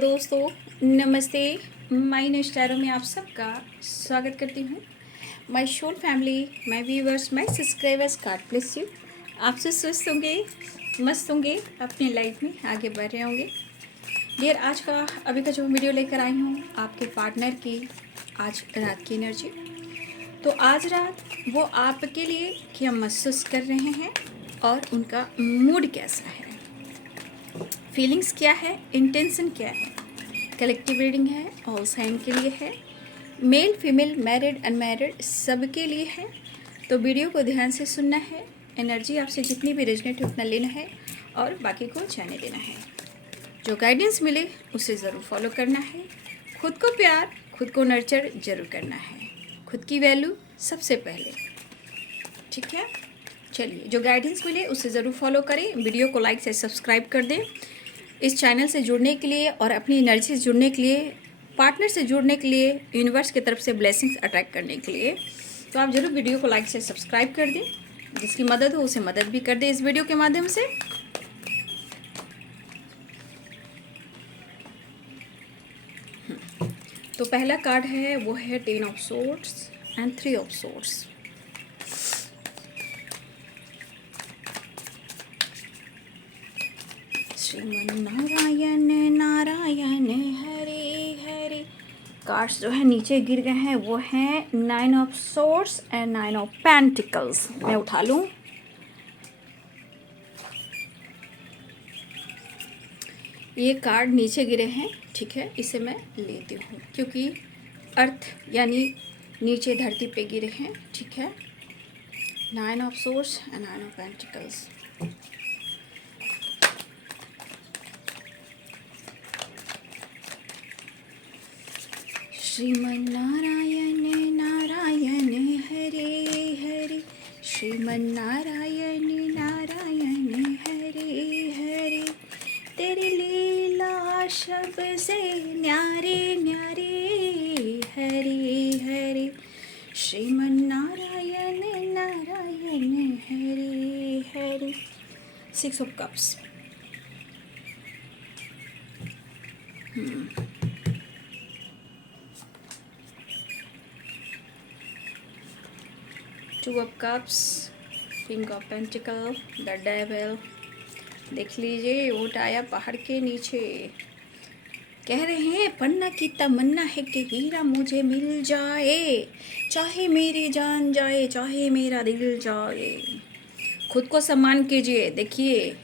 दोस्तों, नमस्ते। माय नस्टारों में आप सबका स्वागत करती हूँ। My whole family, my viewers, my subscribers, God bless you. आप सब स्वस्थ होंगे, मस्त होंगे, अपनी लाइफ में आगे बढ़ रहे होंगे। डियर, आज का अभी का जो वीडियो लेकर आई हूँ आपके पार्टनर की आज रात की एनर्जी। तो आज रात वो आपके लिए क्या महसूस कर रहे हैं और उनका मूड कैसा है, फीलिंग्स क्या है, इंटेंशन क्या है। कलेक्टिव रीडिंग है, ऑल साइन के लिए है, मेल फीमेल मैरिड अनमैरिड सबके लिए है। तो वीडियो को ध्यान से सुनना है, एनर्जी आपसे जितनी भी रेजनेट है उतना लेना है और बाकी को जाने देना है। जो गाइडेंस मिले उसे ज़रूर फॉलो करना है। खुद को प्यार, खुद को नर्चर ज़रूर करना है, खुद की वैल्यू सबसे पहले, ठीक है। चलिए, जो गाइडेंस मिले उसे ज़रूर फॉलो करें, वीडियो को लाइक से सब्सक्राइब कर दें। इस चैनल से जुड़ने के लिए और अपनी एनर्जी से जुड़ने के लिए, पार्टनर से जुड़ने के लिए, यूनिवर्स की तरफ से ब्लेसिंग्स अट्रैक्ट करने के लिए, तो आप ज़रूर वीडियो को लाइक से सब्सक्राइब कर दें। जिसकी मदद हो उसे मदद भी कर दें इस वीडियो के माध्यम से। तो पहला कार्ड है वो है 10 of swords and 3 of swords. Shriman Narayan Narayan Hare Hare. Cards जो है नीचे गिर गए हैं वो हैं 9 of swords and 9 of pentacles. मैं उठा लूँ। ये कार्ड नीचे गिरे हैं, ठीक है, इसे मैं लेती हूँ क्योंकि अर्थ यानी नीचे धरती पे गिरे हैं, ठीक है। 9 of swords and 9 of pentacles. Shriman Narayan Narayan Hare Hare. Shriman Narayan Narayan Hare Hare. तेरी लीला सबसे न्यारे न्यारे Hare Hare. Shriman Narayan Narayan Hare Hare. 6 of cups. Two of Cups, King of Pentacles, The Devil। देख लीजिए, ऊँट आया पहाड़ के नीचे। कह रहे हैं पन्ना की तमन्ना है कि हीरा मुझे मिल जाए, चाहे मेरी जान जाए, चाहे मेरा दिल जाए। खुद को सम्मान कीजिए। देखिए,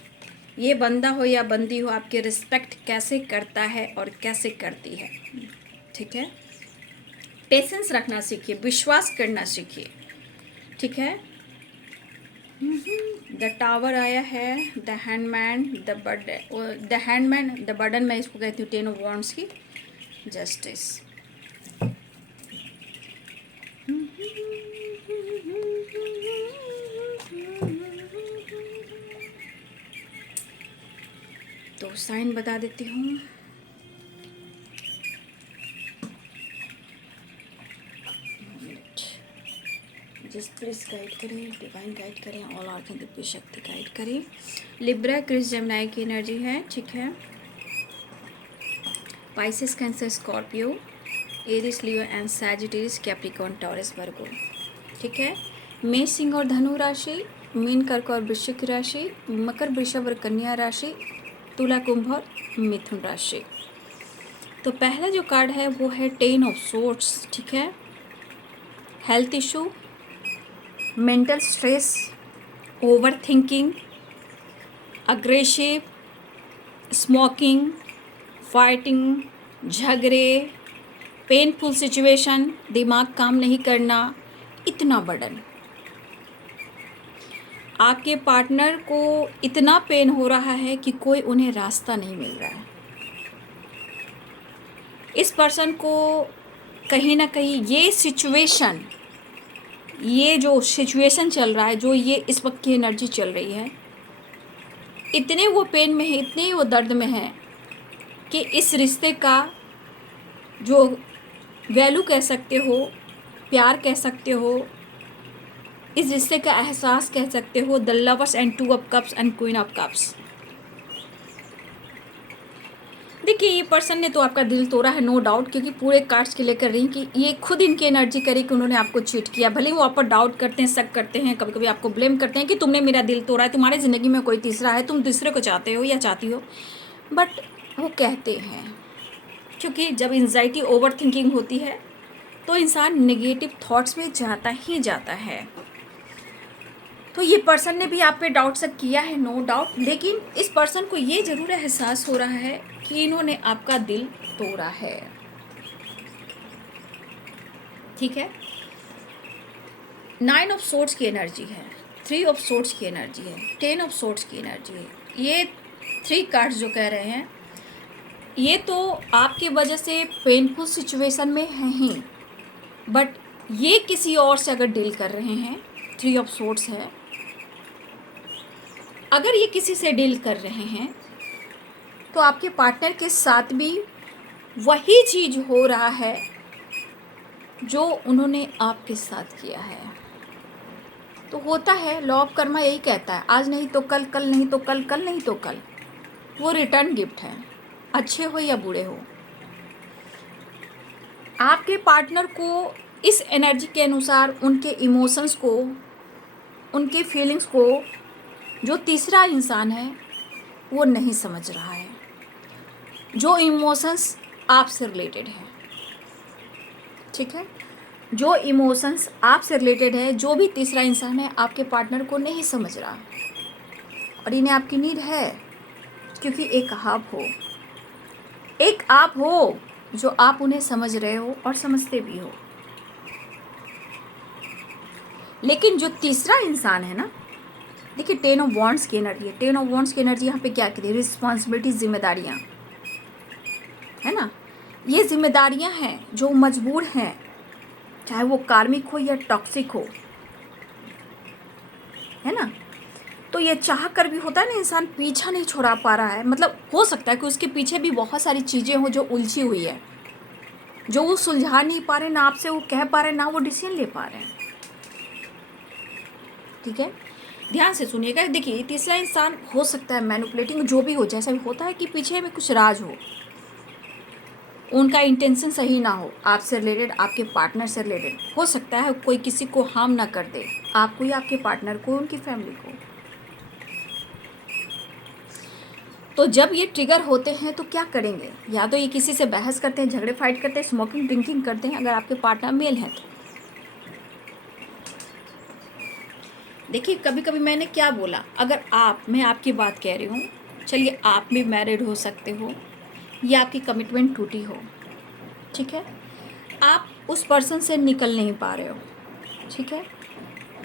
ये बंदा हो या बंदी हो, आपकी रिस्पेक्ट कैसे करता है और कैसे करती है, ठीक है। पेशेंस रखना सीखिए, विश्वास करना सीखिए, ठीक है। द टावर आया है, the hangman, the hangman, the burden, मैं इसको कहती हूँ 10 ऑफ वॉन्ड्स की जस्टिस। तो साइन बता देती हूँ। जिस प्लीज गाइड करें, डिवाइन गाइड करें, ऑल आर्ट में दिव्य शक्ति गाइड करें। लिब्रा क्रिस जेमिनी की एनर्जी है, ठीक है। Pisces, Cancer, Scorpio, Aries, Leo and Sagittarius, Capricorn, Taurus, Virgo, ठीक है। मेष, सिंह और धनु राशि, मीन, कर्क और वृश्चिक राशि, मकर, वृषभ और कन्या राशि, तुला, कुंभ और मिथुन राशि। तो पहला जो कार्ड है वो है 10 ऑफ सोर्ड्स, ठीक है। Health issue, mental stress, over thinking, aggressive, smoking, fighting, झगड़े, पेनफुल सिचुएशन, दिमाग काम नहीं करना, इतना बर्डन। आपके पार्टनर को इतना पेन हो रहा है कि कोई उन्हें रास्ता नहीं मिल रहा है। इस पर्सन को कहीं ना कहीं ये जो सिचुएशन चल रहा है, जो ये इस वक्त की एनर्जी चल रही है, इतने वो पेन में है, इतने वो दर्द में है कि इस रिश्ते का जो वैल्यू कह सकते हो, प्यार कह सकते हो, इस रिश्ते का एहसास कह सकते हो, the lovers and 2 of cups and queen of cups. देखिए ये पर्सन ने तो आपका दिल तोड़ा है, नो डाउट, क्योंकि पूरे कार्ड्स के लेकर रही कि ये खुद इनकी एनर्जी करी कि उन्होंने आपको चीट किया। भले ही वो आप पर डाउट करते हैं, शक करते हैं, कभी कभी आपको ब्लेम करते हैं कि तुमने मेरा दिल तोड़ा है, तुम्हारी ज़िंदगी में कोई तीसरा है, तुम दूसरे को चाहते हो या चाहती हो। बट वो कहते हैं, क्योंकि जब एंजाइटी ओवर थिंकिंग होती है तो इंसान नेगेटिव थॉट्स में जाता ही जाता है। तो ये पर्सन ने भी आप पे डाउट शक किया है, नो डाउट, लेकिन इस पर्सन को ये ज़रूर एहसास हो रहा है कि इन्होंने आपका दिल तोड़ा है। ठीक है, 9 ऑफ सोर्ड्स की एनर्जी है, 3 ऑफ सोर्ड्स की एनर्जी है, 10 ऑफ सोर्ड्स की एनर्जी है। ये 3 कार्ड्स जो कह रहे हैं ये तो आपकी वजह से पेनफुल सिचुएशन में हैं ही, बट ये किसी और से अगर डील कर रहे हैं, 3 ऑफ सोर्ड्स है, अगर ये किसी से डील कर रहे हैं तो आपके पार्टनर के साथ भी वही चीज़ हो रहा है जो उन्होंने आपके साथ किया है। तो होता है, लॉ ऑफ कर्मा यही कहता है, आज नहीं तो कल, कल नहीं तो कल, कल नहीं तो कल। वो रिटर्न गिफ्ट है, अच्छे हो या बुरे हो। आपके पार्टनर को इस एनर्जी के अनुसार उनके इमोशंस को, उनके फीलिंग्स को जो तीसरा इंसान है वो नहीं समझ रहा है, जो इमोशंस आपसे रिलेटेड है। ठीक है, जो इमोशंस आपसे रिलेटेड है, जो भी तीसरा इंसान है आपके पार्टनर को नहीं समझ रहा, और इन्हें आपकी नीड है, क्योंकि एक आप हो जो आप उन्हें समझ रहे हो और समझते भी हो। लेकिन जो तीसरा इंसान है ना, देखिए 10 ऑफ वॉन्ड्स की एनर्जी है। 10 ऑफ वॉन्ड्स की एनर्जी यहाँ पे क्या करी, रिस्पॉन्सिबिलिटी, जिम्मेदारियाँ, है ना। ये जिम्मेदारियाँ हैं जो मजबूर हैं, चाहे वो कार्मिक हो या टॉक्सिक हो, है ना। तो ये चाह कर भी होता है ना, इंसान पीछा नहीं छुड़ा पा रहा है, मतलब हो सकता है कि उसके पीछे भी बहुत सारी चीज़ें हो जो उलझी हुई है, जो वो सुलझा नहीं पा रहे, ना आपसे वो कह पा रहे, ना वो डिसीजन ले पा रहे हैं। ठीक है, ध्यान से सुनिएगा। देखिए तीसरा इंसान हो सकता है मैनिपुलेटिंग, जो भी हो, जैसा भी होता है कि पीछे में कुछ राज हो, उनका इंटेंशन सही ना हो, आपसे रिलेटेड, आपके पार्टनर से रिलेटेड। हो सकता है कोई किसी को हार्म ना कर दे, आपको या आपके पार्टनर को, उनकी फैमिली को। तो जब ये ट्रिगर होते हैं तो क्या करेंगे, या तो ये किसी से बहस करते हैं, झगड़े फाइट करते हैं, स्मोकिंग ड्रिंकिंग करते हैं, अगर आपके पार्टनर मेल है तो। देखिए कभी कभी मैंने क्या बोला, अगर मैं आपकी बात कह रही हूँ, चलिए आप भी मैरिड हो सकते हो या आपकी कमिटमेंट टूटी हो, ठीक है, आप उस पर्सन से निकल नहीं पा रहे हो, ठीक है,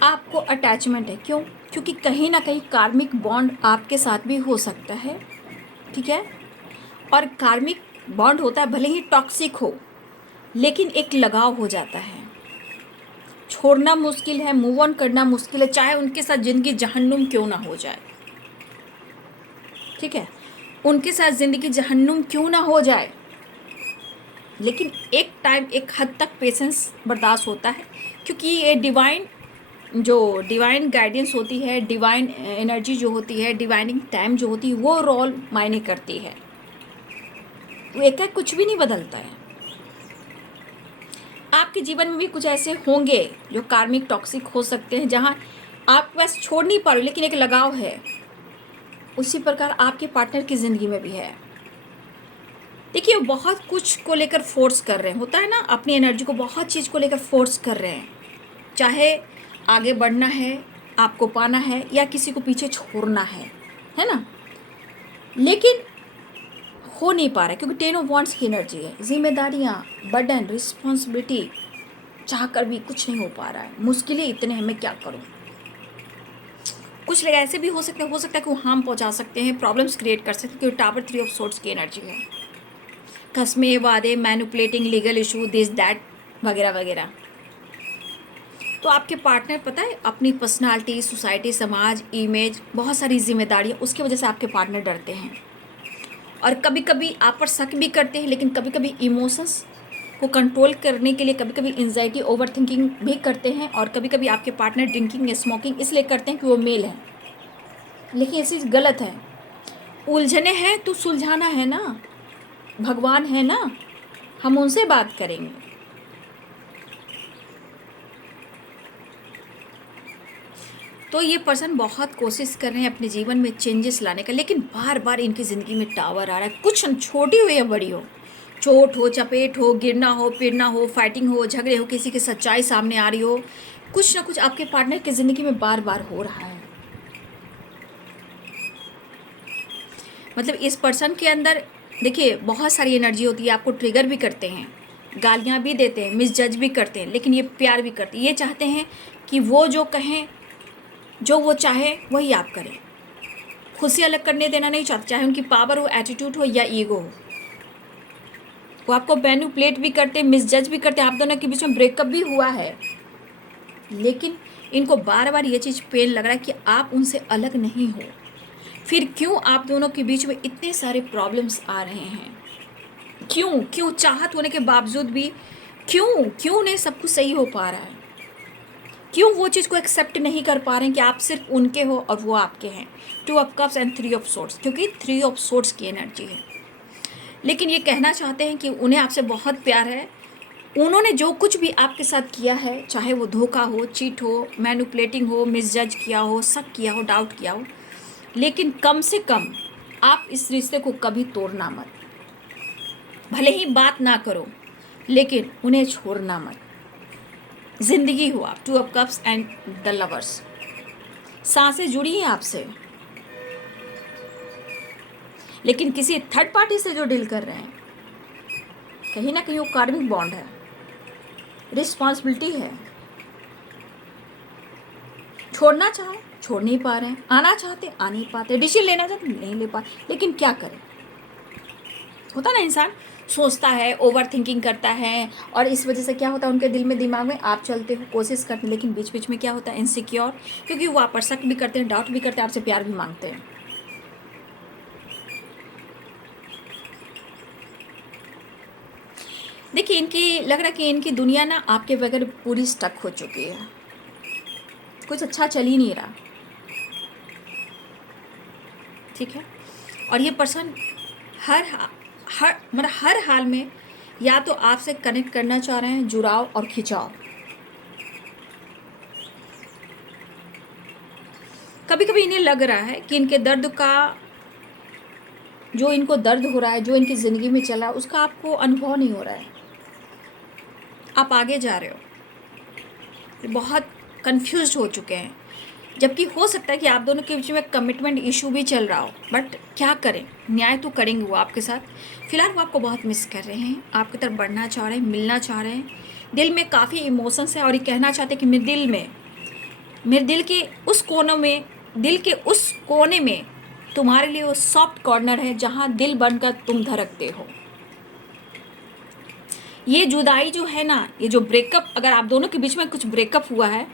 आपको अटैचमेंट है, क्यों, क्योंकि कहीं ना कहीं कार्मिक बॉन्ड आपके साथ भी हो सकता है, ठीक है। और कार्मिक बॉन्ड होता है, भले ही टॉक्सिक हो, लेकिन एक लगाव हो जाता है, छोड़ना मुश्किल है, मूव ऑन करना मुश्किल है, चाहे उनके साथ ज़िंदगी जहन्नुम क्यों ना हो जाए, ठीक है, उनके साथ ज़िंदगी जहन्नुम क्यों ना हो जाए, लेकिन एक टाइम, एक हद तक पेशेंस बर्दाश्त होता है, क्योंकि ये डिवाइन गाइडेंस होती है, डिवाइन एनर्जी जो होती है, डिवाइनिंग टाइम जो होती है, वो रोल मायने करती है। वो एक कुछ भी नहीं बदलता है। आपके जीवन में भी कुछ ऐसे होंगे जो कार्मिक टॉक्सिक हो सकते हैं, जहाँ आप बस छोड़ नहीं पा रहे, लेकिन एक लगाव है। उसी प्रकार आपके पार्टनर की ज़िंदगी में भी है। देखिए बहुत कुछ को लेकर फोर्स कर रहे हैं, होता है ना, अपनी एनर्जी को बहुत चीज़ को लेकर फोर्स कर रहे हैं, चाहे आगे बढ़ना है, आपको पाना है, या किसी को पीछे छोड़ना है ना, लेकिन हो नहीं पा रहा है, क्योंकि 10 ऑफ वॉन्ड्स की एनर्जी है, जिम्मेदारियाँ, बर्डन, रिस्पॉन्सिबिलिटी, चाह कर भी कुछ नहीं हो पा रहा है, मुश्किलें इतने हैं, मैं क्या करूँ। कुछ लोग ऐसे भी हो सकते हैं कि वो हार्म पहुँचा सकते हैं, प्रॉब्लम्स क्रिएट कर सकते हैं, क्योंकि टावर 3 ऑफ सोर्ड्स की एनर्जी है, कस्मे, वादे, manipulating, legal issue, this that वगैरह वगैरह। तो आपके पार्टनर पता है अपनी पर्सनालिटी, सोसाइटी, समाज, इमेज, बहुत सारी जिम्मेदारियाँ, उसकी वजह से आपके पार्टनर डरते हैं, और कभी कभी आप पर शक भी करते हैं, लेकिन कभी कभी इमोशंस को कंट्रोल करने के लिए कभी कभी एंजाइटी, ओवर थिंकिंग भी करते हैं, और कभी कभी आपके पार्टनर ड्रिंकिंग या स्मोकिंग इसलिए करते हैं कि वो मेल है, लेकिन ये चीज़ गलत है। उलझने हैं तो सुलझाना है ना, भगवान है ना, हम उनसे बात करेंगे। तो ये पर्सन बहुत कोशिश कर रहे हैं अपने जीवन में चेंजेस लाने का, लेकिन बार बार इनकी ज़िंदगी में टावर आ रहा है, कुछ छोटी हो या बड़ी हो, चोट हो, चपेट हो, गिरना हो, पिटना हो, फाइटिंग हो, झगड़े हो, किसी की सच्चाई सामने आ रही हो, कुछ ना कुछ आपके पार्टनर की ज़िंदगी में बार बार हो रहा है। मतलब इस पर्सन के अंदर देखिए बहुत सारी एनर्जी होती है, आपको ट्रिगर भी करते हैं, गालियाँ भी देते हैं, मिसजज भी करते हैं, लेकिन ये प्यार भी करते हैं। ये चाहते हैं कि वो जो कहें, जो वो चाहे वही आप करें, खुद से अलग करने देना नहीं चाहते, चाहे उनकी पावर हो, एटीट्यूड हो या ईगो हो। वो आपको मैनिपुलेट भी करते हैं, मिसजज भी करते हैं, आप दोनों के बीच में ब्रेकअप भी हुआ है, लेकिन इनको बार बार ये चीज़ पेन लग रहा है कि आप उनसे अलग नहीं हो। फिर क्यों आप दोनों के बीच में इतने सारे प्रॉब्लम्स आ रहे हैं? क्यों क्यों चाहत होने के बावजूद भी क्यों क्यों नहीं सब कुछ सही हो पा रहा है? क्यों वो चीज़ को एक्सेप्ट नहीं कर पा रहे हैं कि आप सिर्फ उनके हो और वो आपके हैं? 2 of cups and 3 of swords, क्योंकि 3 ऑफ सोर्ड्स की एनर्जी है। लेकिन ये कहना चाहते हैं कि उन्हें आपसे बहुत प्यार है। उन्होंने जो कुछ भी आपके साथ किया है, चाहे वो धोखा हो, चीट हो, मैनिपुलेटिंग हो, मिसजज किया हो, शक किया हो, डाउट किया हो, लेकिन कम से कम आप इस रिश्ते को कभी तोड़ना मत। भले ही बात ना करो, लेकिन उन्हें छोड़ना मत। जिंदगी हुआ 2 of cups and the lovers, सांसें जुड़ी हैं आपसे, लेकिन किसी थर्ड पार्टी से जो डील कर रहे हैं, कहीं ना कहीं वो कार्मिक बॉन्ड है, रिस्पॉन्सिबिलिटी है। छोड़ना चाहे छोड़ नहीं पा रहे हैं, आना चाहते आ नहीं पाते, डिसीजन लेना चाहते नहीं ले पाते, लेकिन क्या करें? होता ना, इंसान सोचता है, ओवर थिंकिंग करता है, और इस वजह से क्या होता है, उनके दिल में दिमाग में आप चलते हो, कोशिश करते हैं, लेकिन बीच बीच में क्या होता है, इनसिक्योर, क्योंकि वो आप पर शक भी करते हैं, डाउट भी करते हैं, आपसे प्यार भी मांगते हैं। देखिए इनकी लग रहा है कि इनकी दुनिया ना आपके बगैर पूरी स्टक हो चुकी है, कुछ अच्छा चल ही नहीं रहा, ठीक है। और ये पर्सन हर हर मतलब हर हाल में या तो आपसे कनेक्ट करना चाह रहे हैं, जुड़ाव और खिंचाव। कभी कभी इन्हें लग रहा है कि इनके दर्द का, जो इनको दर्द हो रहा है, जो इनकी ज़िंदगी में चला है, उसका आपको अनुभव नहीं हो रहा है, आप आगे जा रहे हो, बहुत कंफ्यूज्ड हो चुके हैं। जबकि हो सकता है कि आप दोनों के बीच में कमिटमेंट इशू भी चल रहा हो, बट क्या करें, न्याय तो करेंगे वो आपके साथ। फिलहाल वो आपको बहुत मिस कर रहे हैं, आपकी तरफ बढ़ना चाह रहे हैं, मिलना चाह रहे हैं, दिल में काफ़ी इमोशंस है, और ये कहना चाहते हैं कि मेरे दिल के उस कोनों में, दिल के उस कोने में तुम्हारे लिए वो सॉफ्ट कॉर्नर है जहाँ दिल बनकर तुम धड़कते हो। ये जुदाई जो है ना, ये जो ब्रेकअप, अगर आप दोनों के बीच में कुछ ब्रेकअप हुआ है,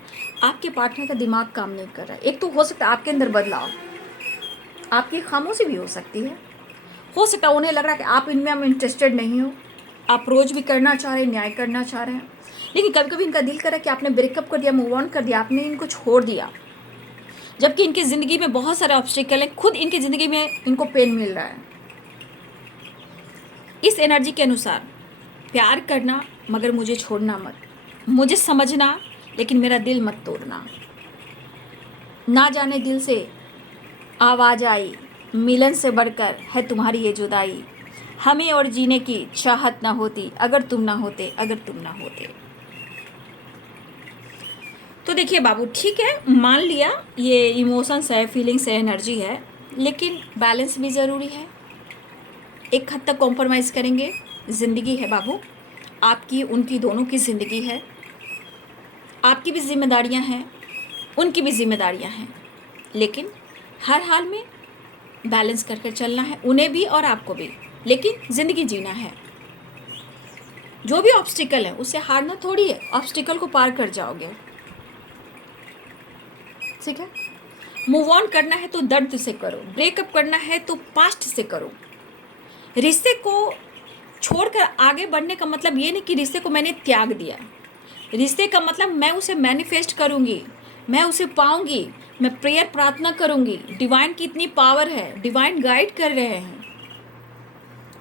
आपके पार्टनर का दिमाग काम नहीं कर रहा है। एक तो हो सकता है आपके अंदर बदलाव, आपकी खामोशी भी हो सकती है, हो सकता है उन्हें लग रहा है कि आप इनमें हम इंटरेस्टेड नहीं हो, अप्रोच भी करना चाह रहे हैं, न्याय करना चाह रहे हैं, लेकिन कभी कभी इनका दिल कर रहा है कि आपने ब्रेकअप कर दिया, मूव ऑन कर दिया, आपने इनको छोड़ दिया, जबकि इनकी ज़िंदगी में बहुत सारे ऑब्स्टिकल हैं, खुद इनकी ज़िंदगी में इनको पेन मिल रहा है। इस एनर्जी के अनुसार प्यार करना, मगर मुझे छोड़ना मत, मुझे समझना, लेकिन मेरा दिल मत तोड़ना। ना जाने दिल से आवाज़ आई, मिलन से बढ़कर है तुम्हारी ये जुदाई, हमें और जीने की चाहत ना होती अगर तुम ना होते, अगर तुम ना होते। तो देखिए बाबू, ठीक है, मान लिया ये इमोशंस है, फीलिंग्स है, एनर्जी है, लेकिन बैलेंस भी ज़रूरी है। एक हद तक कॉम्प्रोमाइज़ करेंगे, ज़िंदगी है बाबू, आपकी उनकी दोनों की ज़िंदगी है, आपकी भी जिम्मेदारियां हैं, उनकी भी जिम्मेदारियां हैं, लेकिन हर हाल में बैलेंस करके चलना है, उन्हें भी और आपको भी, लेकिन ज़िंदगी जीना है। जो भी ऑब्स्टिकल है उससे हारना थोड़ी है, ऑब्स्टिकल को पार कर जाओगे, ठीक है। मूव ऑन करना है तो दर्द से करो, ब्रेकअप करना है तो पास्ट से करो। रिश्ते को छोड़कर आगे बढ़ने का मतलब ये नहीं कि रिश्ते को मैंने त्याग दिया, रिश्ते का मतलब मैं उसे मैनिफेस्ट करूँगी, मैं उसे पाऊँगी, मैं प्रेयर प्रार्थना करूँगी, डिवाइन की इतनी पावर है, डिवाइन गाइड कर रहे हैं,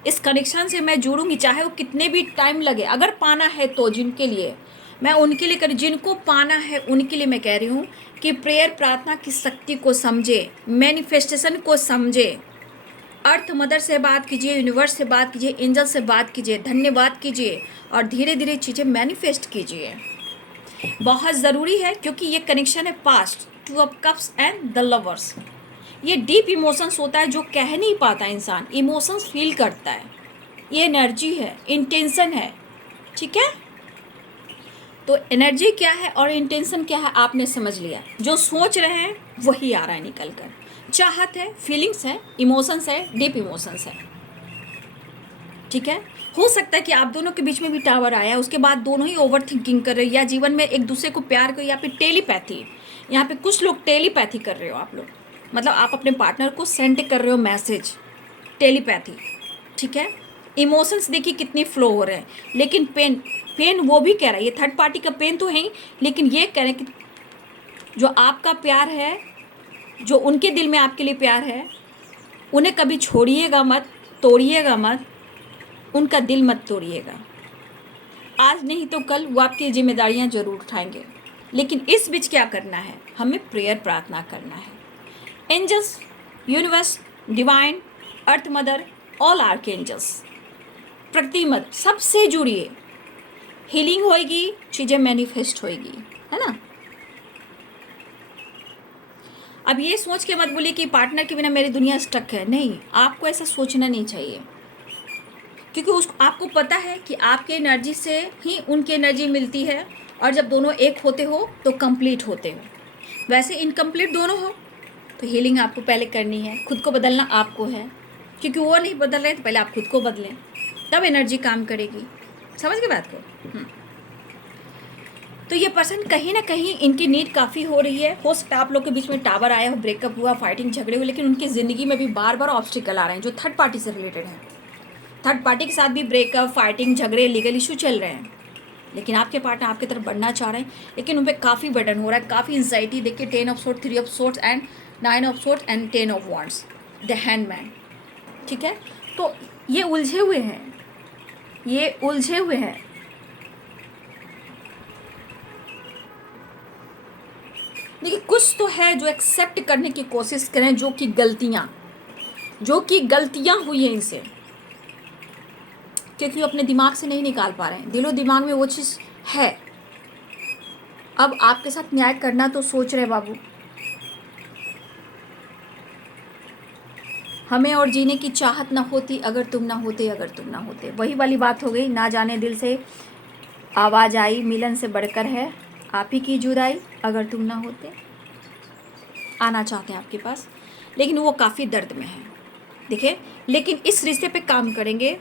इस कनेक्शन से मैं जुड़ूंगी, चाहे वो कितने भी टाइम लगे। अगर पाना है तो जिनके लिए मैं उनके लिए कर, जिनको पाना है उनके लिए मैं कह रही हूँ कि प्रेयर, प्रार्थना की शक्ति को समझे, मैनिफेस्टेशन को समझे, अर्थ मदर से बात कीजिए, यूनिवर्स से बात कीजिए, एंजल से बात कीजिए, धन्यवाद कीजिए और धीरे धीरे चीज़ें मैनिफेस्ट कीजिए। बहुत ज़रूरी है क्योंकि ये कनेक्शन है past, two of cups and the lovers. ये डीप इमोशंस होता है जो कह नहीं पाता इंसान, इमोशंस फील करता है। ये एनर्जी है, इंटेंशन है, ठीक है। तो एनर्जी क्या है और इंटेंशन क्या है आपने समझ लिया। जो सोच रहे हैं वही आ रहा है निकल कर। चाहत है, फीलिंग्स है, इमोशंस है, डीप इमोशंस है, ठीक है। हो सकता है कि आप दोनों के बीच में भी टावर आया, उसके बाद दोनों ही ओवर थिंकिंग कर रहे हो, या जीवन में एक दूसरे को प्यार करो, या फिर टेलीपैथी। यहाँ पे कुछ लोग टेलीपैथी कर रहे हो आप लोग, मतलब आप अपने पार्टनर को सेंड कर रहे हो मैसेज, टेलीपैथी, ठीक है। इमोशंस देखिए कितनी फ्लो हो रहे हैं, लेकिन पेन वो भी कह रहा है, ये थर्ड पार्टी का पेन तो है ही, लेकिन ये कह रहे हैं कि जो आपका प्यार है, जो उनके दिल में आपके लिए प्यार है, उन्हें कभी छोड़िएगा मत, तोड़िएगा मत, उनका दिल मत तोड़िएगा। आज नहीं तो कल वो आपकी जिम्मेदारियां जरूर उठाएंगे, लेकिन इस बीच क्या करना है, हमें प्रेयर, प्रार्थना करना है। एंजल्स, यूनिवर्स, डिवाइन, अर्थ मदर, ऑल आर्कएंजल्स, प्रकृति मदर, सबसे जुड़िए। हीलिंग होएगी, चीज़ें मैनिफेस्ट होएगी, है ना। अब ये सोच के मत बोलिए कि पार्टनर के बिना मेरी दुनिया स्टक है। नहीं, आपको ऐसा सोचना नहीं चाहिए, क्योंकि आपको पता है कि आपके एनर्जी से ही उनकी एनर्जी मिलती है, और जब दोनों एक होते हो तो कंप्लीट होते हो। वैसे इनकम्प्लीट दोनों हो तो हीलिंग आपको पहले करनी है, खुद को बदलना आपको है, क्योंकि वो नहीं बदल रहे तो पहले आप खुद को बदलें, तब एनर्जी काम करेगी। समझ गए बात को। तो ये पर्सन कहीं ना कहीं इनकी नीड काफ़ी हो रही है। हो सकता है आप लोग के बीच में टावर आया हो, ब्रेकअप हुआ, फाइटिंग झगड़े हुए, लेकिन उनकी ज़िंदगी में भी बार बार ऑब्स्टिकल आ रहे हैं जो थर्ड पार्टी से रिलेटेड है। थर्ड पार्टी के साथ भी ब्रेकअप, फाइटिंग, झगड़े, लीगल इशू चल रहे हैं, लेकिन आपके पार्टनर आपकी तरफ बढ़ना चाह रहे हैं, लेकिन उन पर काफ़ी बर्डन हो रहा है, काफ़ी इंजाइटी। देखिए 10 of sorts, 3 of sorts and 9 of sorts and 10 of wands, the handman, ठीक है। तो ये उलझे हुए हैं, ये उलझे हुए हैं। देखिए कुछ तो है जो एक्सेप्ट करने की कोशिश करें, जो कि गलतियां हुई हैं इनसे, क्योंकि वो अपने दिमाग से नहीं निकाल पा रहे हैं। दिलो दिमाग में वो चीज़ है। अब आपके साथ न्याय करना तो सोच रहे बाबू, हमें और जीने की चाहत ना होती अगर तुम ना होते, अगर तुम ना होते। वही वाली बात हो गई, ना जाने दिल से आवाज़ आई, मिलन से बढ़कर है आप ही की जुदाई, अगर तुम ना होते। आना चाहते हैं आपके पास, लेकिन वो काफ़ी दर्द में है। देखिए, लेकिन इस रिश्ते पे काम करेंगे,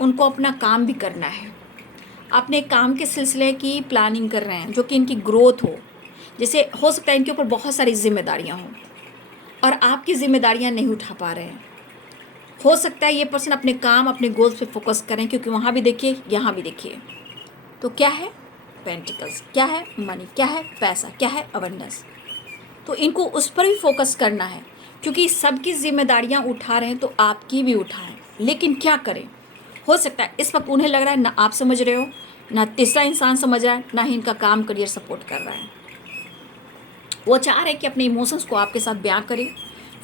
उनको अपना काम भी करना है। अपने काम के सिलसिले की प्लानिंग कर रहे हैं, जो कि इनकी ग्रोथ हो। जैसे हो सकता है इनके ऊपर बहुत सारी जिम्मेदारियां हों और आपकी जिम्मेदारियां नहीं उठा पा रहे हैं। हो सकता है ये पर्सन अपने काम, अपने गोल्स पे फोकस करें, क्योंकि वहाँ भी देखिए, यहाँ भी देखिए। तो क्या है पेंटिकल्स, क्या है मनी, क्या है पैसा, क्या है अबंडेंस। तो इनको उस पर भी फोकस करना है, क्योंकि सबकी जिम्मेदारियां उठा रहे हैं तो आपकी भी उठाएं। लेकिन क्या करें, हो सकता है इस वक्त उन्हें लग रहा है ना आप समझ रहे हो, ना तीसरा इंसान समझ रहा है, ना ही इनका काम करियर सपोर्ट कर रहा है। वो चाह रहे हैं कि अपने इमोशंस को आपके साथ बयां करें,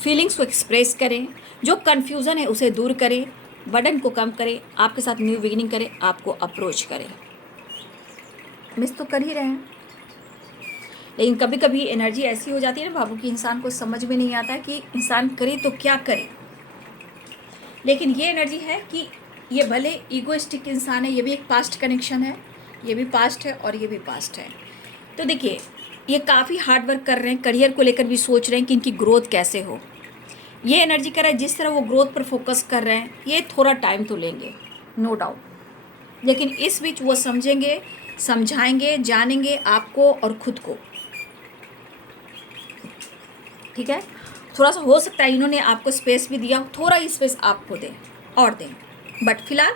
फीलिंग्स को एक्सप्रेस करें, जो कन्फ्यूज़न है उसे दूर करें, बर्डन को कम करें, आपके साथ न्यू बिगिनिंग करें, आपको अप्रोच करें। मिस तो कर ही रहे हैं, लेकिन कभी कभी एनर्जी ऐसी हो जाती है ना बाबू कि इंसान को समझ में नहीं आता कि इंसान करे तो क्या करे। लेकिन ये एनर्जी है कि ये भले ईगोइस्टिक इंसान है, ये भी एक पास्ट कनेक्शन है, ये भी पास्ट है और ये भी पास्ट है। तो देखिए ये काफ़ी हार्ड वर्क कर रहे हैं, करियर को लेकर भी सोच रहे हैं कि इनकी ग्रोथ कैसे हो। ये एनर्जी कर रहा है, जिस तरह वो ग्रोथ पर फोकस कर रहे हैं, ये थोड़ा टाइम तो लेंगे नो डाउट, लेकिन इस बीच वो समझेंगे, समझाएंगे, जानेंगे आपको और खुद को, ठीक है। थोड़ा सा हो सकता है इन्होंने आपको स्पेस भी दिया, थोड़ा ही स्पेस आपको दें और दें, बट फिलहाल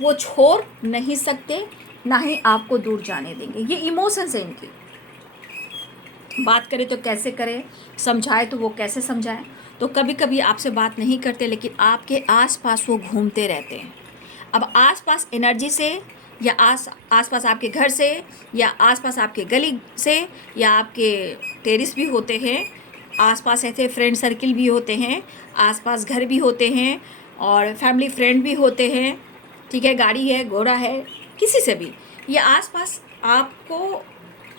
वो छोड़ नहीं सकते, ना ही आपको दूर जाने देंगे। ये इमोशंस है इनकी। बात करें तो कैसे करें, समझाए तो वो कैसे समझाएं। तो कभी कभी आपसे बात नहीं करते, लेकिन आपके आसपास वो घूमते रहते हैं। अब आसपास एनर्जी से, या आसपास आपके घर से, या आसपास आपके गली से, या आपके टेरिस भी होते हैं, आसपास ऐसे फ्रेंड सर्किल भी होते हैं, आसपास घर भी होते हैं, और फैमिली फ्रेंड भी होते हैं, ठीक है, गाड़ी है, घोड़ा है, किसी से भी ये आसपास आपको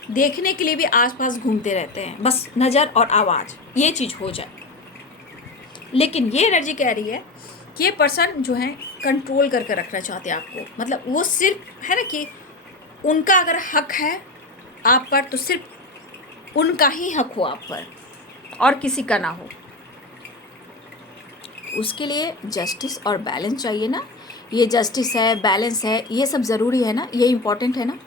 देखने के लिए भी आसपास घूमते रहते हैं, बस नज़र और आवाज़ ये चीज़ हो जाए। लेकिन ये एनर्जी कह रही है कि ये पर्सन जो है कंट्रोल करके रखना चाहते हैं आपको, मतलब वो सिर्फ है ना कि उनका अगर हक है आप पर, तो सिर्फ उनका ही हक हो आप पर और किसी का ना हो। उसके लिए जस्टिस और बैलेंस चाहिए ना। ये जस्टिस है, बैलेंस है, ये सब ज़रूरी है ना, ये इम्पॉर्टेंट है ना।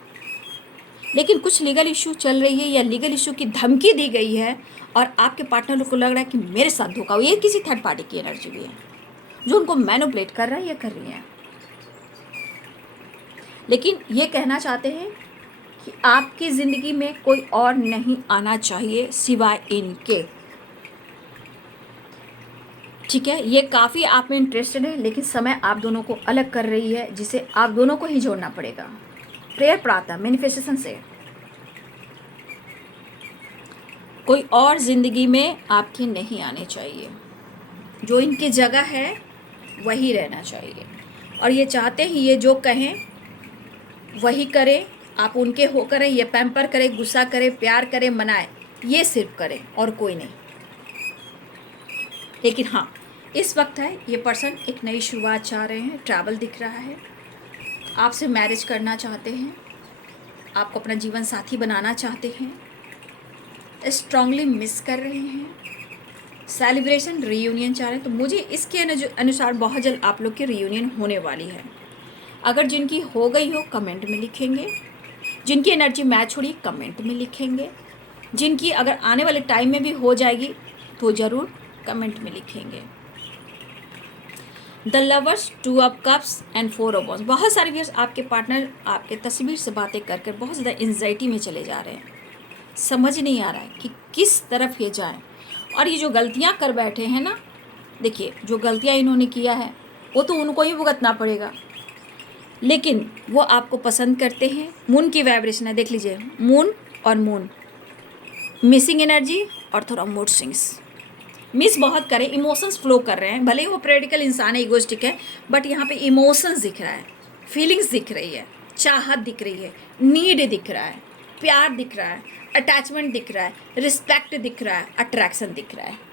लेकिन कुछ लीगल इशू चल रही है, या लीगल इशू की धमकी दी गई है, और आपके पार्टनर को लग रहा है कि मेरे साथ धोखा हो। ये किसी थर्ड पार्टी की एनर्जी भी है जो उनको मैनिपुलेट कर रहा है या कर रही है। लेकिन ये कहना चाहते हैं कि आपकी ज़िंदगी में कोई और नहीं आना चाहिए सिवाय इनके, ठीक है। ये काफ़ी आप में इंटरेस्टेड है, लेकिन समय आप दोनों को अलग कर रही है, जिसे आप दोनों को ही जोड़ना पड़ेगा। प्रेयर, प्रार्थना, मैनिफेस्टेशन से कोई और ज़िंदगी में आपकी नहीं आनी चाहिए। जो इनकी जगह है वही रहना चाहिए, और ये चाहते हैं ये जो कहें वही करें, आप उनके हो करें, ये पैम्पर करें, गुस्सा करें, प्यार करें, मनाएं, ये सिर्फ करें और कोई नहीं। लेकिन हाँ, इस वक्त है ये पर्सन एक नई शुरुआत चाह रहे हैं, ट्रैवल दिख रहा है, आपसे मैरिज करना चाहते हैं, आपको अपना जीवन साथी बनाना चाहते हैं, स्ट्रांगली मिस कर रहे हैं, सेलिब्रेशन, रीयूनियन चाह रहे हैं। तो मुझे इसके अनुसार बहुत जल्द आप लोग की रीयूनियन होने वाली है। अगर जिनकी हो गई हो कमेंट में लिखेंगे, जिनकी एनर्जी मैच हो रही कमेंट में लिखेंगे, जिनकी अगर आने वाले टाइम में भी हो जाएगी तो ज़रूर कमेंट में लिखेंगे। The lovers, 2 of cups and 4 of wands. बहुत सारे व्यूअर्स आपके पार्टनर आपके तस्वीर से बातें कर कर बहुत ज़्यादा एंजाइटी में चले जा रहे हैं, समझ नहीं आ रहा है कि किस तरफ ये जाएं। और ये जो गलतियां कर बैठे हैं ना, देखिए जो गलतियां इन्होंने किया है वो तो उनको ही भुगतना पड़ेगा, लेकिन वो आपको पसंद करते हैं। मून की वाइब्रेशन है, देख लीजिए, मून और मून, मिसिंग एनर्जी और थोड़ा मूड स्विंग्स, मिस बहुत करें, इमोशंस फ्लो कर रहे हैं। भले ही वो प्रैक्टिकल इंसान है, इगोइस्टिक है, बट यहाँ पे इमोशंस दिख रहा है, फीलिंग्स दिख रही है, चाहत दिख रही है, नीड दिख रहा है, प्यार दिख रहा है, अटैचमेंट दिख रहा है, रिस्पेक्ट दिख रहा है, अट्रैक्शन दिख रहा है।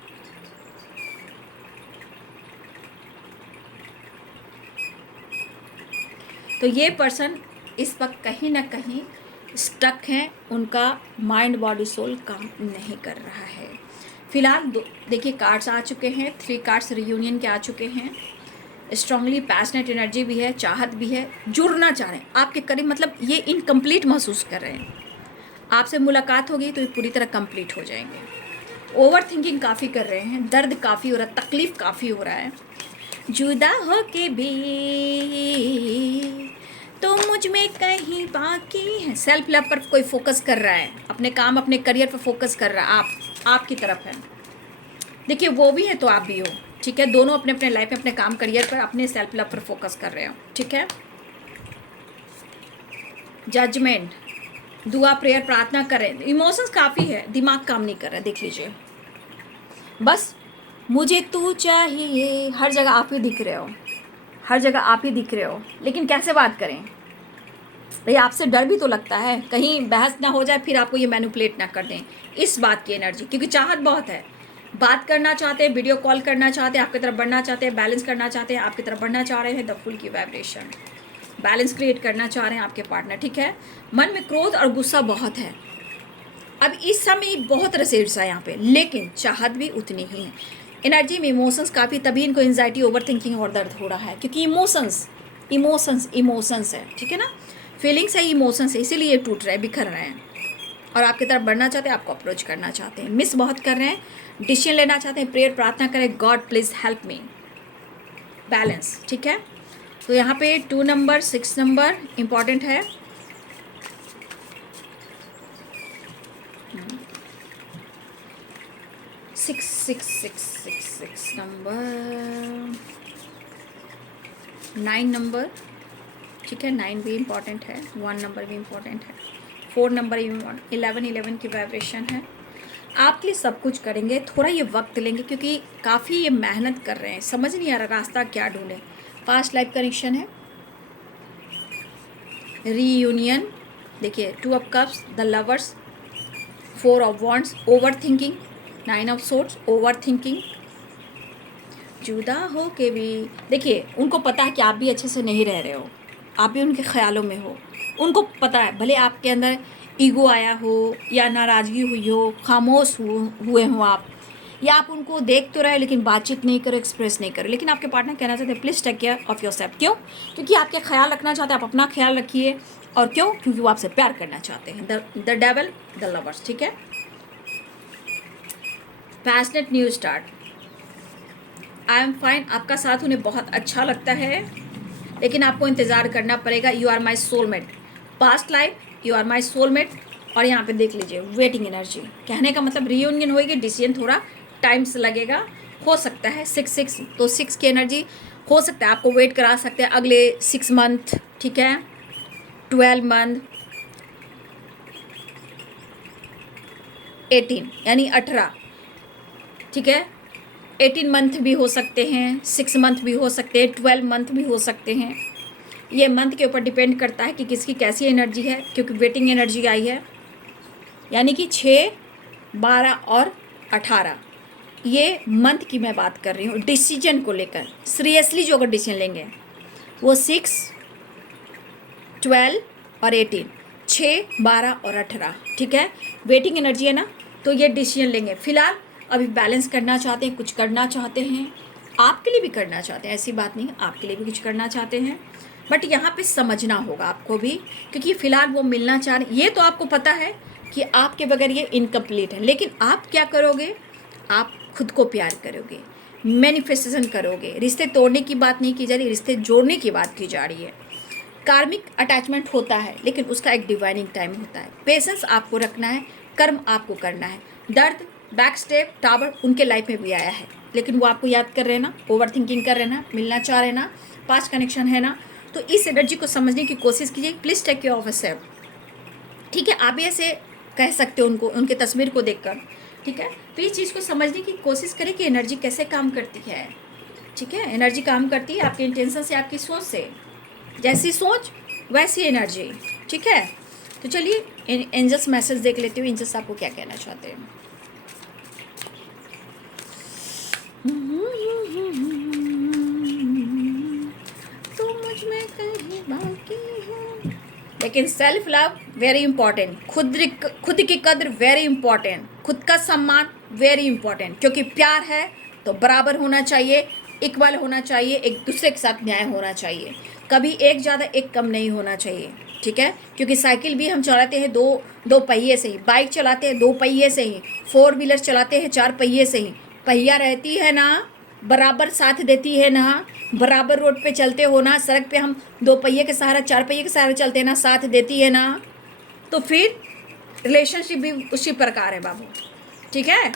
तो ये पर्सन इस वक्त कहीं ना कहीं स्टक हैं, उनका माइंड बॉडी सोल काम नहीं कर रहा है। फिलहाल देखिए कार्ड्स आ चुके हैं, 3 कार्ड्स रियूनियन के आ चुके हैं। स्ट्रांगली पैशनेट एनर्जी भी है, चाहत भी है, जुड़ना चाह रहे हैं आपके करीब, मतलब ये इनकम्प्लीट महसूस कर रहे हैं। आपसे मुलाकात होगी तो ये पूरी तरह कंप्लीट हो जाएंगे। ओवर थिंकिंग काफ़ी कर रहे हैं, दर्द काफ़ी हो रहा है, तकलीफ़ काफ़ी हो रहा है। जुदा हो के भी तो मुझ में कहीं बाकी है। सेल्फ लव पर कोई फोकस कर रहा है, अपने काम अपने करियर पर फोकस कर रहा है, आपकी तरफ है। देखिए वो भी है तो आप भी हो, ठीक है। दोनों अपने अपने लाइफ में अपने काम करियर पर अपने सेल्फ लव पर फोकस कर रहे हो, ठीक है। जजमेंट, दुआ, प्रेयर, प्रार्थना करें। इमोशंस काफ़ी है, दिमाग काम नहीं कर रहा है, देख लीजिए। बस मुझे तू चाहिए, हर जगह आप ही दिख रहे हो, हर जगह आप ही दिख रहे हो, लेकिन कैसे बात करें भैया। आपसे डर भी तो लगता है कहीं बहस ना हो जाए, फिर आपको ये मैनिपुलेट ना कर दें, इस बात की एनर्जी। क्योंकि चाहत बहुत है, बात करना चाहते हैं, वीडियो कॉल करना चाहते हैं, आपकी तरफ बढ़ना चाहते हैं, बैलेंस करना चाहते हैं, आपकी तरफ बढ़ना चाह रहे हैं। द फुल की वाइब्रेशन, बैलेंस क्रिएट करना चाह रहे हैं आपके पार्टनर, ठीक है। मन में क्रोध और गुस्सा बहुत है, अब इस समय बहुत रसेड्स है यहाँ पे, लेकिन चाहत भी उतनी ही है। एनर्जी में इमोशंस काफ़ी, तभी इनको एंजाइटी, ओवर थिंकिंग और दर्द हो रहा है, क्योंकि इमोशंस है, ठीक है ना। फीलिंग्स है, इमोशंस है, इसीलिए ये टूट रहे हैं, बिखर रहे हैं। और आपकी तरफ बढ़ना चाहते हैं, आपको अप्रोच करना चाहते हैं, मिस बहुत कर रहे हैं, डिसीजन लेना चाहते हैं, प्रेयर प्रार्थना करें, God please help me, balance, ठीक है। तो यहाँ पे 2 नंबर 6 नंबर इम्पॉर्टेंट है। 6 नंबर, 9 नंबर, ठीक है, 9 भी इम्पॉर्टेंट है, 1 नंबर भी इम्पॉर्टेंट है, 4 नंबर भी 11 की वाइब्रेशन है। आपके लिए सब कुछ करेंगे, थोड़ा ये वक्त लेंगे क्योंकि काफ़ी ये मेहनत कर रहे हैं, समझ नहीं आ रहा रास्ता क्या ढूंढें। पास्ट लाइफ कनेक्शन है, रीयूनियन, देखिए 2 of cups, the lovers, 4 of wands, over thinking, 9 of swords, over thinking. जुदा हो के भी देखिए उनको पता है कि आप भी अच्छे से नहीं रह रहे हो, आप भी उनके ख्यालों में हो, उनको पता है, भले आपके अंदर ईगो आया हो या नाराज़गी हुई हो, खामोश हुए हो आप, या आप उनको देख तो रहे लेकिन बातचीत नहीं करो, एक्सप्रेस नहीं करो, लेकिन आपके पार्टनर कहना चाहते हैं please take care of yourself. क्यों? क्योंकि आपका ख्याल रखना चाहते हैं, आप अपना ख्याल रखिए। और क्यों? क्योंकि वो आपसे प्यार करना चाहते हैं। द डेविल, द लवर्स, ठीक है। Passionate new start, I am fine, आपका साथ उन्हें बहुत अच्छा लगता है लेकिन आपको इंतज़ार करना पड़ेगा। You are my soulmate, past life, you are my soulmate. और यहाँ पे देख लीजिए वेटिंग एनर्जी, कहने का मतलब रीयूनियन होगी, डिसीजन थोड़ा टाइम से लगेगा, हो सकता है 6 तो 6 की एनर्जी हो सकता है आपको वेट करा सकते हैं अगले 6 मंथ, ठीक है, 12 मंथ, 18 यानी 18, ठीक है, 18 मंथ भी हो सकते हैं, 6 मंथ भी हो सकते हैं, 12 मंथ भी हो सकते हैं। ये मंथ के ऊपर डिपेंड करता है कि किसकी कैसी एनर्जी है, क्योंकि वेटिंग एनर्जी आई है, यानी कि 6, 12 और 18, ये मंथ की मैं बात कर रही हूँ। डिसीजन को लेकर सीरियसली जो अगर डिसीजन लेंगे वो 6, 12 और 18, 6, 12 और 18, ठीक है, वेटिंग एनर्जी है ना, तो ये डिसीजन लेंगे। फिलहाल अभी बैलेंस करना चाहते हैं, कुछ करना चाहते हैं, आपके लिए भी करना चाहते हैं, ऐसी बात नहीं, आपके लिए भी कुछ करना चाहते हैं, बट यहाँ पे समझना होगा आपको भी, क्योंकि फ़िलहाल वो मिलना चाह रहे, ये तो आपको पता है कि आपके बगैर ये इनकम्प्लीट है, लेकिन आप क्या करोगे, आप खुद को प्यार करोगे, मैनिफेस्टेशन करोगे। रिश्ते तोड़ने की बात नहीं की जा रही, रिश्ते जोड़ने की बात की जा रही है। कार्मिक अटैचमेंट होता है लेकिन उसका एक डिवाइनिंग टाइम होता है। पेशेंस आपको रखना है, कर्म आपको करना है। दर्द, बैक स्टेप, टावर उनके लाइफ में भी आया है लेकिन वो आपको याद कर रहे हैं ना, ओवर थिंकिंग कर रहे हैं ना, मिलना चाह रहे हैं ना, पास्ट कनेक्शन है ना, तो इस एनर्जी को समझने की कोशिश कीजिए। Please take care of self, ठीक है, आप भी ऐसे कह सकते हो उनको, उनके तस्वीर को देखकर, ठीक है। तो इस चीज़ को समझने की कोशिश करें कि एनर्जी कैसे काम करती है, ठीक है। एनर्जी काम करती है आपके इंटेंशन से, आपकी सोच से, जैसी सोच वैसी एनर्जी, ठीक है। तो चलिए एंजल्स मैसेज देख लेती हूँ, एंजल्स आपको क्या कहना चाहते हैं। तो मुझ में कहीं बाकी है, लेकिन सेल्फ लव वेरी इंपॉर्टेंट, खुद की कद्र वेरी इंपॉर्टेंट, खुद का सम्मान वेरी इंपॉर्टेंट, क्योंकि प्यार है तो बराबर होना चाहिए, इक्वल होना चाहिए, एक दूसरे के साथ न्याय होना चाहिए, कभी एक ज़्यादा एक कम नहीं होना चाहिए, ठीक है। क्योंकि साइकिल भी हम चलाते हैं दो पहिए से ही, बाइक चलाते हैं 2 पहिए से ही, 4 व्हीलर चलाते हैं 4 पहिए से ही, पहिया रहती है ना, बराबर साथ देती है ना, बराबर रोड पे चलते हो ना, सड़क पे हम 2 पहिए के सहारा 4 पहिए के सहारा चलते हैं ना, साथ देती है ना, तो फिर रिलेशनशिप भी उसी प्रकार है बाबू, ठीक है।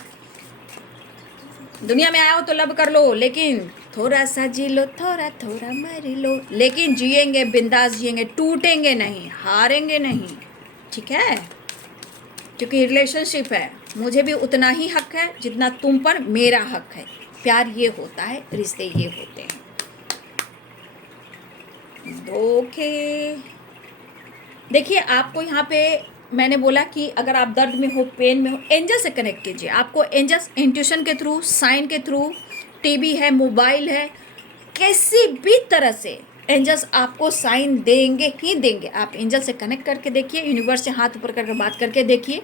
दुनिया में आया हो तो लव कर लो, लेकिन थोड़ा सा जी लो, थोड़ा थोड़ा मर लो, लेकिन जिएंगे बिंदास जिएंगे, टूटेंगे नहीं, हारेंगे नहीं, ठीक है। क्योंकि रिलेशनशिप है, मुझे भी उतना ही हक है जितना तुम पर मेरा हक है। प्यार ये होता है, रिश्ते ये होते हैं। धोखे, देखिए आपको यहाँ पे मैंने बोला कि अगर आप दर्द में हो, पेन में हो, एंजल से कनेक्ट कीजिए। आपको एंजल्स इंट्यूशन के थ्रू, साइन के थ्रू, टीवी है, मोबाइल है, किसी भी तरह से एंजल्स आपको साइन देंगे ही देंगे। आप एंजल से कनेक्ट करके देखिए, यूनिवर्स से हाथ ऊपर करके बात करके देखिए,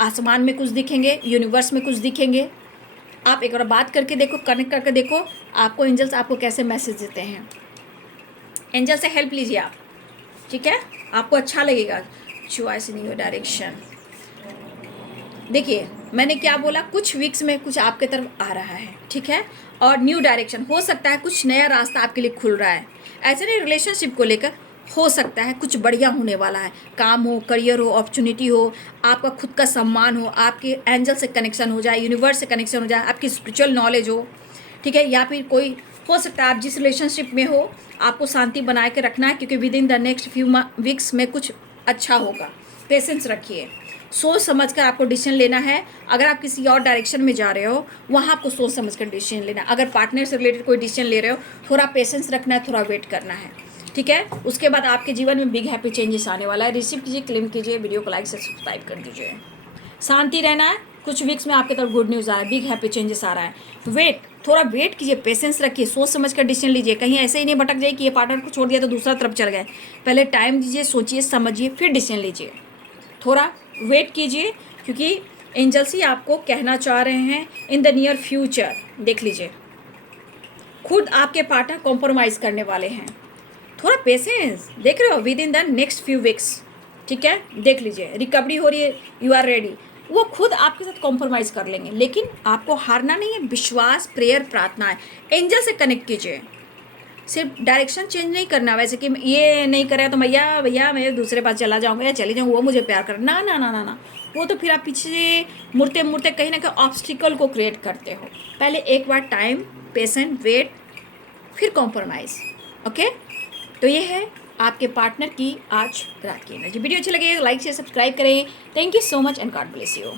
आसमान में कुछ दिखेंगे, यूनिवर्स में कुछ दिखेंगे। आप एक बार बात करके देखो, कनेक्ट करके देखो, आपको एंजल्स आपको कैसे मैसेज देते हैं। एंजल से हेल्प लीजिए आप, ठीक है, आपको अच्छा लगेगा। चॉइस इन योर डायरेक्शन, देखिए मैंने क्या बोला, कुछ वीक्स में कुछ आपके तरफ आ रहा है, ठीक है, और न्यू डायरेक्शन हो सकता है, कुछ नया रास्ता आपके लिए खुल रहा है। ऐसे नहीं रिलेशनशिप को लेकर, हो सकता है कुछ बढ़िया होने वाला है, काम हो, करियर हो, अपॉर्चुनिटी हो, आपका खुद का सम्मान हो, आपके एंजल से कनेक्शन हो जाए, यूनिवर्स से कनेक्शन हो जाए, आपकी स्पिरिचुअल नॉलेज हो, ठीक है, या फिर कोई हो सकता है आप जिस रिलेशनशिप में हो आपको शांति बनाए के रखना है, क्योंकि with in the next few weeks में कुछ अच्छा होगा। पेशेंस रखिए, सोच समझ कर आपको डिसीजन लेना है। अगर आप किसी और डायरेक्शन में जा रहे हो वहाँ आपको सोच समझ कर डिसीजन लेना है। अगर पार्टनर से रिलेटेड कोई डिसीजन ले रहे हो, थोड़ा पेशेंस रखना है, थोड़ा वेट करना है, ठीक है। उसके बाद आपके जीवन में बिग हैप्पी चेंजेस आने वाला है। रिसीव कीजिए, क्लेम कीजिए, वीडियो को लाइक से सब्सक्राइब कर दीजिए। शांति रहना है, कुछ वीक्स में आपके तरफ गुड न्यूज़ आ रहा है, बिग हैप्पी चेंजेस आ रहा है। वेट, थोड़ा वेट कीजिए, पेशेंस रखिए, सोच समझ कर डिसीजन लीजिए। कहीं ऐसे ही नहीं भटक जाए कि ये पार्टनर को छोड़ दिया तो दूसरा तरफ चल गए। पहले टाइम दीजिए, सोचिए समझिए, फिर डिसीजन लीजिए। थोड़ा वेट कीजिए, क्योंकि एंजल्स ही आपको कहना चाह रहे हैं इन द नियर फ्यूचर। देख लीजिए, खुद आपके पार्टनर कॉम्प्रोमाइज़ करने वाले हैं। थोड़ा पेशेंस, देख रहे हो, with in the next few weeks, ठीक है। देख लीजिए, रिकवरी हो रही है, यू आर रेडी। वो खुद आपके साथ कॉम्प्रोमाइज़ कर लेंगे, लेकिन आपको हारना नहीं है। विश्वास, प्रेयर, प्रार्थना है, एंजल से कनेक्ट कीजिए। सिर्फ डायरेक्शन चेंज नहीं करना, वैसे कि ये नहीं करे तो भैया भैया मैं दूसरे पास चला जाऊँगा या चली जाऊँ, वो मुझे प्यार कर, ना ना ना ना ना, वो तो फिर आप पीछे मुड़ते मुड़ते कहीं ना कहीं ऑब्स्टिकल को क्रिएट करते हो। पहले एक बार टाइम, पेशेंट, वेट, फिर कॉम्प्रोमाइज़, ओके। तो ये है आपके पार्टनर की आज रात की एनर्जी। वीडियो अच्छी लगे तो लाइक से सब्सक्राइब करें। Thank you so much and God bless you.